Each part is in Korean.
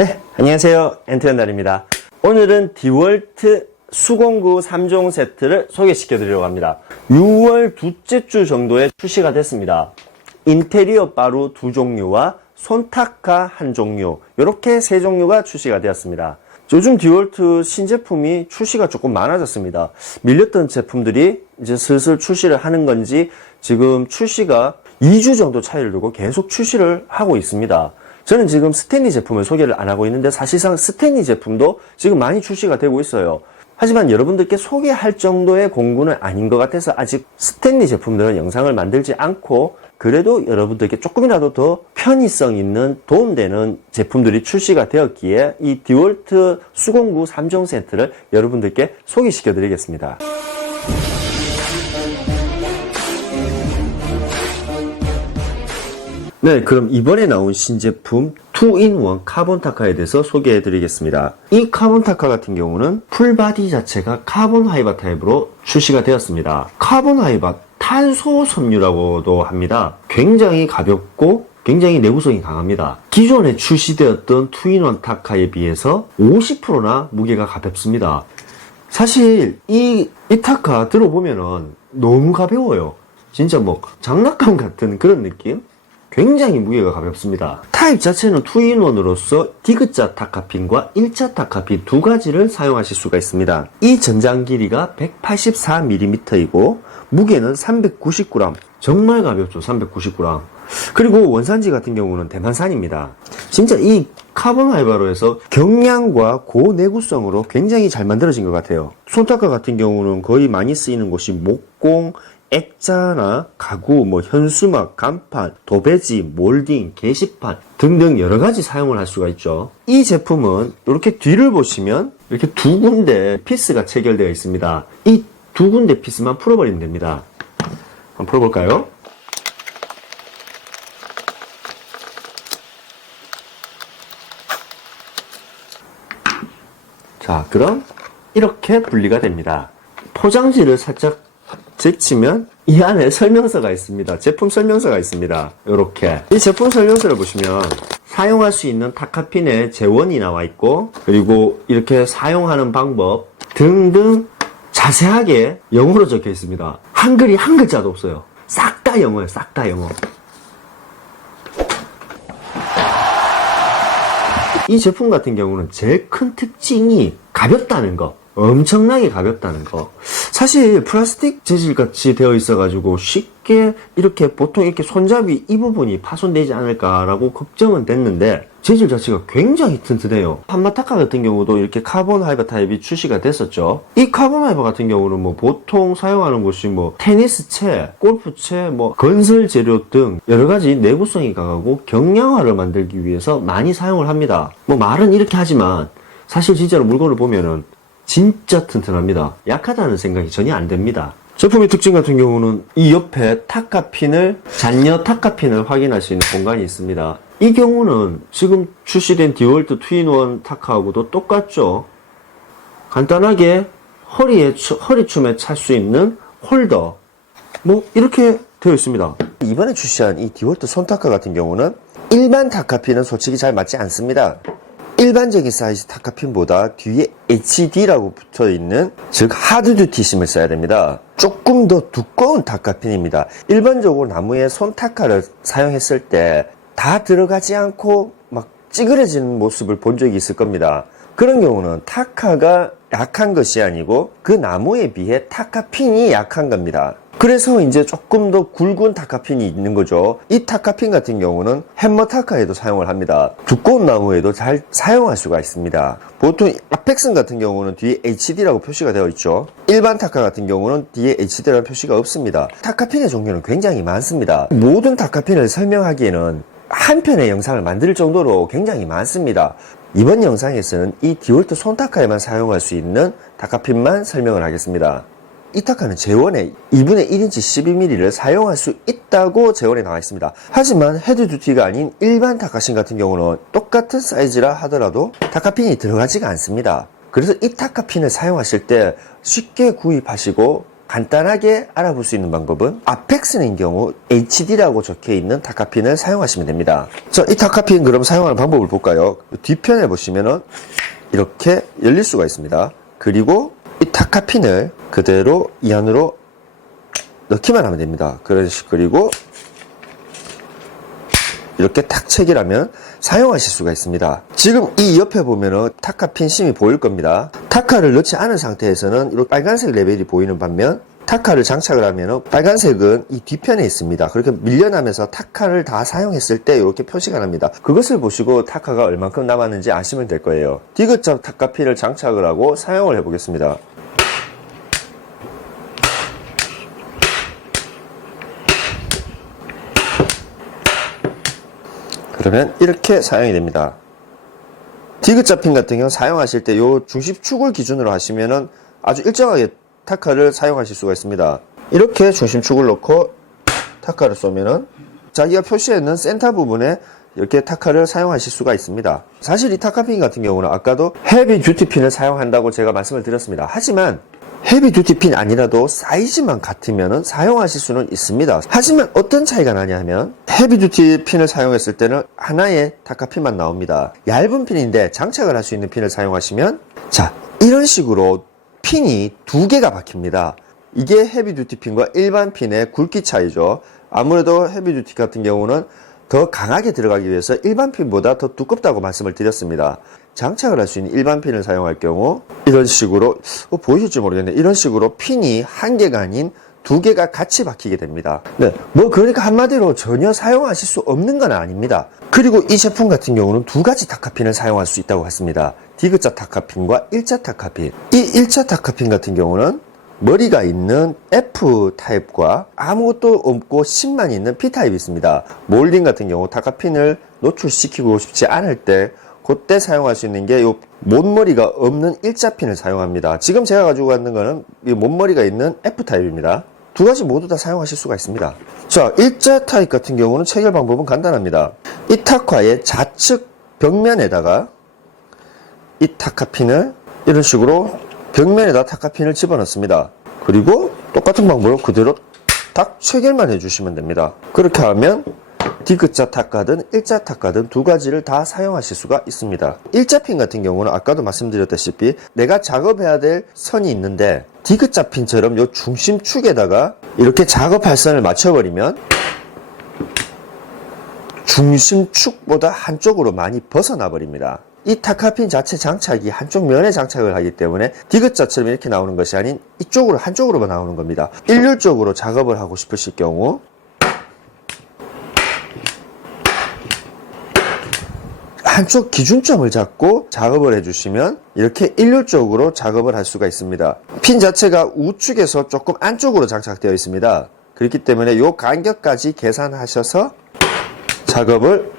네, 안녕하세요. 엔트연달입니다. 오늘은 디월트 수공구 3종 세트를 소개시켜 드리려고 합니다. 6월 둘째 주 정도에 출시가 됐습니다. 인테리어 바루 2종류와 손타카 1종류, 이렇게 3종류가 출시가 되었습니다. 요즘 디월트 신제품이 출시가 조금 많아졌습니다. 밀렸던 제품들이 이제 슬슬 출시를 하는 건지 지금 출시가 2주 정도 차이를 두고 계속 출시를 하고 있습니다. 저는 지금 스탠리 제품을 소개를 안 하고 있는데 사실상 스탠리 제품도 지금 많이 출시가 되고 있어요. 하지만 여러분들께 소개할 정도의 공구는 아닌 것 같아서 아직 스탠리 제품들은 영상을 만들지 않고, 그래도 여러분들께 조금이라도 더 편의성 있는 도움되는 제품들이 출시가 되었기에 이 디월트 수공구 3종 세트를 여러분들께 소개시켜 드리겠습니다. 네, 그럼 이번에 나온 신제품 2-in-1 카본 타카에 대해서 소개해 드리겠습니다. 이 카본 타카 같은 경우는 풀바디 자체가 카본 하이바 타입으로 출시가 되었습니다. 카본 하이바 탄소 섬유라고도 합니다. 굉장히 가볍고 굉장히 내구성이 강합니다. 기존에 출시되었던 2-in-1 타카에 비해서 50%나 무게가 가볍습니다. 사실 이 타카 들어보면은 너무 가벼워요. 진짜 뭐 장난감 같은 그런 느낌? 굉장히 무게가 가볍습니다. 타입 자체는 2-in-1으로서 디귿자 타카핀과 일자 타카핀 두 가지를 사용하실 수가 있습니다. 이 전장 길이가 184mm이고 무게는 390g. 정말 가볍죠. 390g. 그리고 원산지 같은 경우는 대만산입니다. 진짜 이 카본 하이바로 해서 경량과 고내구성으로 굉장히 잘 만들어진 것 같아요. 손타카 같은 경우는 거의 많이 쓰이는 곳이 목공, 액자나 가구, 현수막, 간판, 도배지, 몰딩, 게시판 등등 여러가지 사용을 할 수가 있죠. 이 제품은 이렇게 뒤를 보시면 이렇게 두 군데 피스가 체결되어 있습니다. 이 두 군데 피스만 풀어버리면 됩니다. 한번 풀어볼까요? 자, 그럼 이렇게 분리가 됩니다. 포장지를 살짝 제치면 이 안에 설명서가 있습니다. 제품 설명서가 있습니다. 이렇게 이 제품 설명서를 보시면 사용할 수 있는 타카핀의 재원이 나와 있고, 그리고 이렇게 사용하는 방법 등등 자세하게 영어로 적혀 있습니다. 한글이 한 글자도 없어요. 싹 다 영어예요. 싹 다 영어. 이 제품 같은 경우는 제일 큰 특징이 가볍다는 거. 엄청나게 가볍다는 거. 사실 플라스틱 재질 같이 되어 있어 가지고 쉽게 이렇게 보통 이렇게 손잡이 이 부분이 파손되지 않을까라고 걱정은 됐는데 재질 자체가 굉장히 튼튼해요. 한마타카 같은 경우도 이렇게 카본 하이바 타입이 출시가 됐었죠. 이 카본 하이바 같은 경우는 보통 사용하는 곳이 테니스채, 골프채, 건설 재료 등 여러 가지 내구성이 강하고 경량화를 만들기 위해서 많이 사용을 합니다. 말은 이렇게 하지만 사실 진짜로 물건을 보면은 진짜 튼튼합니다. 약하다는 생각이 전혀 안 듭니다. 제품의 특징 같은 경우는 이 옆에 잔여 타카핀을 확인할 수 있는 공간이 있습니다. 이 경우는 지금 출시된 디월트 2-in-1 타카하고도 똑같죠. 간단하게 허리춤에 찰 수 있는 홀더, 이렇게 되어 있습니다. 이번에 출시한 이 디월트 손타카 같은 경우는 일반 타카핀은 솔직히 잘 맞지 않습니다. 일반적인 사이즈 타카핀보다 뒤에 HD라고 붙어있는, 즉 하드듀티 심을 써야 됩니다. 조금 더 두꺼운 타카핀입니다. 일반적으로 나무에 손타카를 사용했을 때 다 들어가지 않고 찌그러지는 모습을 본 적이 있을 겁니다. 그런 경우는 타카가 약한 것이 아니고 그 나무에 비해 타카핀이 약한 겁니다. 그래서 이제 조금 더 굵은 타카핀이 있는 거죠. 이 타카핀 같은 경우는 햄머 타카에도 사용을 합니다. 두꺼운 나무에도 잘 사용할 수가 있습니다. 보통 아펙슨 같은 경우는 뒤에 HD라고 표시가 되어 있죠. 일반 타카 같은 경우는 뒤에 HD라는 표시가 없습니다. 타카핀의 종류는 굉장히 많습니다. 모든 타카핀을 설명하기에는 한 편의 영상을 만들 정도로 굉장히 많습니다. 이번 영상에서는 이 디월트 손타카에만 사용할 수 있는 타카핀만 설명을 하겠습니다. 이 타카는 재원에 2분의 1인치 12mm를 사용할 수 있다고 재원에 나와 있습니다. 하지만 헤드듀티가 아닌 일반 타카신 같은 경우는 똑같은 사이즈라 하더라도 타카핀이 들어가지가 않습니다. 그래서 이 타카핀을 사용하실 때 쉽게 구입하시고 간단하게 알아볼 수 있는 방법은 아펙스인 경우 HD라고 적혀있는 타카핀을 사용하시면 됩니다. 자, 이 타카핀 그럼 사용하는 방법을 볼까요? 뒤편에 보시면은 이렇게 열릴 수가 있습니다. 그리고 이 타카핀을 그대로 이 안으로 넣기만 하면 됩니다. 그리고 이렇게 탁 체결하면 사용하실 수가 있습니다. 지금 이 옆에 보면은 타카핀 심이 보일 겁니다. 타카를 넣지 않은 상태에서는 이렇게 빨간색 레벨이 보이는 반면 타카를 장착을 하면은 빨간색은 이 뒤편에 있습니다. 그렇게 밀려나면서 타카를 다 사용했을 때 이렇게 표시가 납니다. 그것을 보시고 타카가 얼만큼 남았는지 아시면 될 거예요. 디귿자 타카핀을 장착을 하고 사용을 해보겠습니다. 그러면 이렇게 사용이 됩니다. 디귿자 핀 같은 경우 사용하실 때 요 중심축을 기준으로 하시면은 아주 일정하게 타카를 사용하실 수가 있습니다. 이렇게 중심축을 놓고 타카를 쏘면은 자기가 표시해 있는 센터 부분에 이렇게 타카를 사용하실 수가 있습니다. 사실 이 타카핀 같은 경우는 아까도 헤비 듀티 핀을 사용한다고 제가 말씀을 드렸습니다. 하지만 헤비 듀티 핀 아니라도 사이즈만 같으면 사용하실 수는 있습니다. 하지만 어떤 차이가 나냐 하면 헤비 듀티 핀을 사용했을 때는 하나의 타카핀만 나옵니다. 얇은 핀인데 장착을 할 수 있는 핀을 사용하시면 자, 이런 식으로 핀이 두 개가 박힙니다. 이게 헤비 듀티 핀과 일반 핀의 굵기 차이죠. 아무래도 헤비 듀티 같은 경우는 더 강하게 들어가기 위해서 일반 핀보다 더 두껍다고 말씀을 드렸습니다. 장착을 할 수 있는 일반 핀을 사용할 경우 이런 식으로 보이실지 모르겠네. 이런 식으로 핀이 한 개가 아닌 두 개가 같이 박히게 됩니다. 네, 그러니까 한마디로 전혀 사용하실 수 없는 건 아닙니다. 그리고 이 제품 같은 경우는 두 가지 타카핀을 사용할 수 있다고 했습니다. 디귿자 타카핀과 일자 타카핀. 이 일자 타카핀 같은 경우는 머리가 있는 F타입과 아무것도 없고 심만 있는 P타입이 있습니다. 몰딩 같은 경우 타카핀을 노출시키고 싶지 않을 때 그때 사용할 수 있는 게 요 못머리가 없는 일자핀을 사용합니다. 지금 제가 가지고 있는 거는 이 못머리가 있는 F타입입니다. 두 가지 모두 다 사용하실 수가 있습니다. 자, 일자 타입 같은 경우는 체결 방법은 간단합니다. 이 타카의 좌측 벽면에다가 이 타카핀을 이런 식으로 벽면에다 타카핀을 집어넣습니다. 그리고 똑같은 방법으로 그대로 딱 체결만 해주시면 됩니다. 그렇게 하면 디귿자 타카든 일자 타카든 두 가지를 다 사용하실 수가 있습니다. 일자핀 같은 경우는 아까도 말씀드렸다시피 내가 작업해야 될 선이 있는데 디귿자 핀처럼 요 중심축에다가 이렇게 작업할 선을 맞춰버리면 중심축보다 한쪽으로 많이 벗어나 버립니다. 이 타카핀 자체 장착이 한쪽 면에 장착을 하기 때문에 디귿자처럼 이렇게 나오는 것이 아닌 이쪽으로 한쪽으로만 나오는 겁니다. 일률적으로 작업을 하고 싶으실 경우 한쪽 기준점을 잡고 작업을 해주시면 이렇게 일률적으로 작업을 할 수가 있습니다. 핀 자체가 우측에서 조금 안쪽으로 장착되어 있습니다. 그렇기 때문에 이 간격까지 계산하셔서 작업을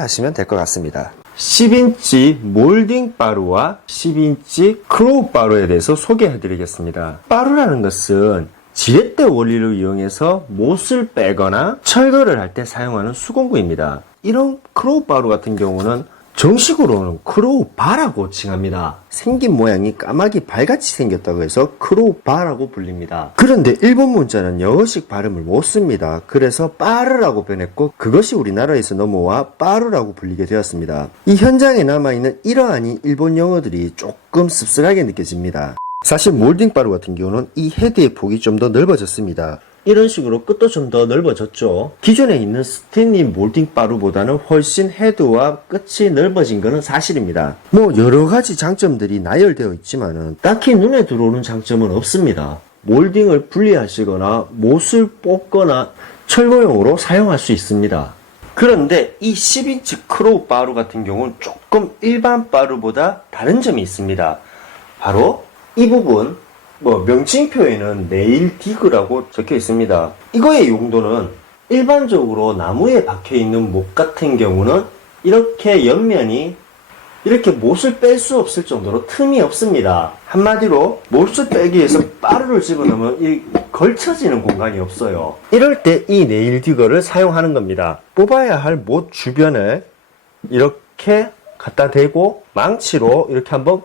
하시면 될 것 같습니다. 10인치 몰딩 바루와 10인치 크로우 바루에 대해서 소개해 드리겠습니다. 바루라는 것은 지렛대 원리를 이용해서 못을 빼거나 철거를 할 때 사용하는 수공구입니다. 이런 크로우 바루 같은 경우는 정식으로는 크로우 바라고 칭합니다. 생긴 모양이 까마귀 발같이 생겼다고 해서 크로우 바라고 불립니다. 그런데 일본 문자는 영어식 발음을 못 씁니다. 그래서 빠르라고 변했고 그것이 우리나라에서 넘어와 빠루라고 불리게 되었습니다. 이 현장에 남아있는 이러한 일본 영어들이 조금 씁쓸하게 느껴집니다. 사실 몰딩 바루 같은 경우는 이 헤드의 폭이 좀 더 넓어졌습니다. 이런 식으로 끝도 좀 더 넓어졌죠. 기존에 있는 스탠리 몰딩 바루보다는 훨씬 헤드와 끝이 넓어진 것은 사실입니다. 여러가지 장점들이 나열되어 있지만은 딱히 눈에 들어오는 장점은 없습니다. 몰딩을 분리하시거나 못을 뽑거나 철거용으로 사용할 수 있습니다. 그런데 이 10인치 크로우 바루 같은 경우는 조금 일반 바루보다 다른 점이 있습니다. 바로 이 부분 명칭표에는 네일 디그라고 적혀 있습니다. 이거의 용도는 일반적으로 나무에 박혀 있는 못 같은 경우는 이렇게 옆면이 이렇게 못을 뺄 수 없을 정도로 틈이 없습니다. 한마디로 못을 빼기 위해서 바루를 집어넣으면 걸쳐지는 공간이 없어요. 이럴 때 이 네일 디거를 사용하는 겁니다. 뽑아야 할 못 주변을 이렇게 갖다 대고 망치로 이렇게 한번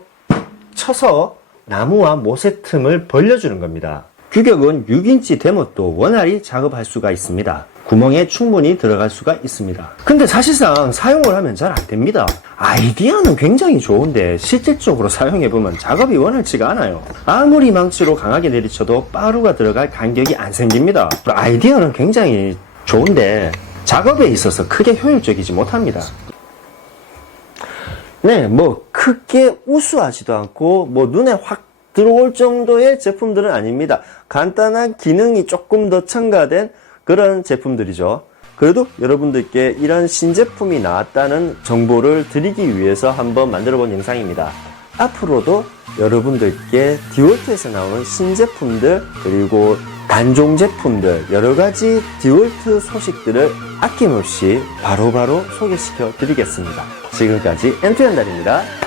쳐서 나무와 못의 틈을 벌려주는 겁니다. 규격은 6인치 대못도 원활히 작업할 수가 있습니다. 구멍에 충분히 들어갈 수가 있습니다. 근데 사실상 사용을 하면 잘 안됩니다. 아이디어는 굉장히 좋은데 실질적으로 사용해보면 작업이 원활치가 않아요. 아무리 망치로 강하게 내리쳐도 빠루가 들어갈 간격이 안 생깁니다. 아이디어는 굉장히 좋은데 작업에 있어서 크게 효율적이지 못합니다. 네, 뭐 크게 우수하지도 않고 뭐 눈에 확 들어올 정도의 제품들은 아닙니다. 간단한 기능이 조금 더 첨가된 그런 제품들이죠. 그래도 여러분들께 이런 신제품이 나왔다는 정보를 드리기 위해서 한번 만들어 본 영상입니다. 앞으로도 여러분들께 디월트에서 나오는 신제품들 그리고 단종 제품들 여러가지 디월트 소식들을 아낌없이 바로바로 소개시켜 드리겠습니다. 지금까지 엔투연달입니다.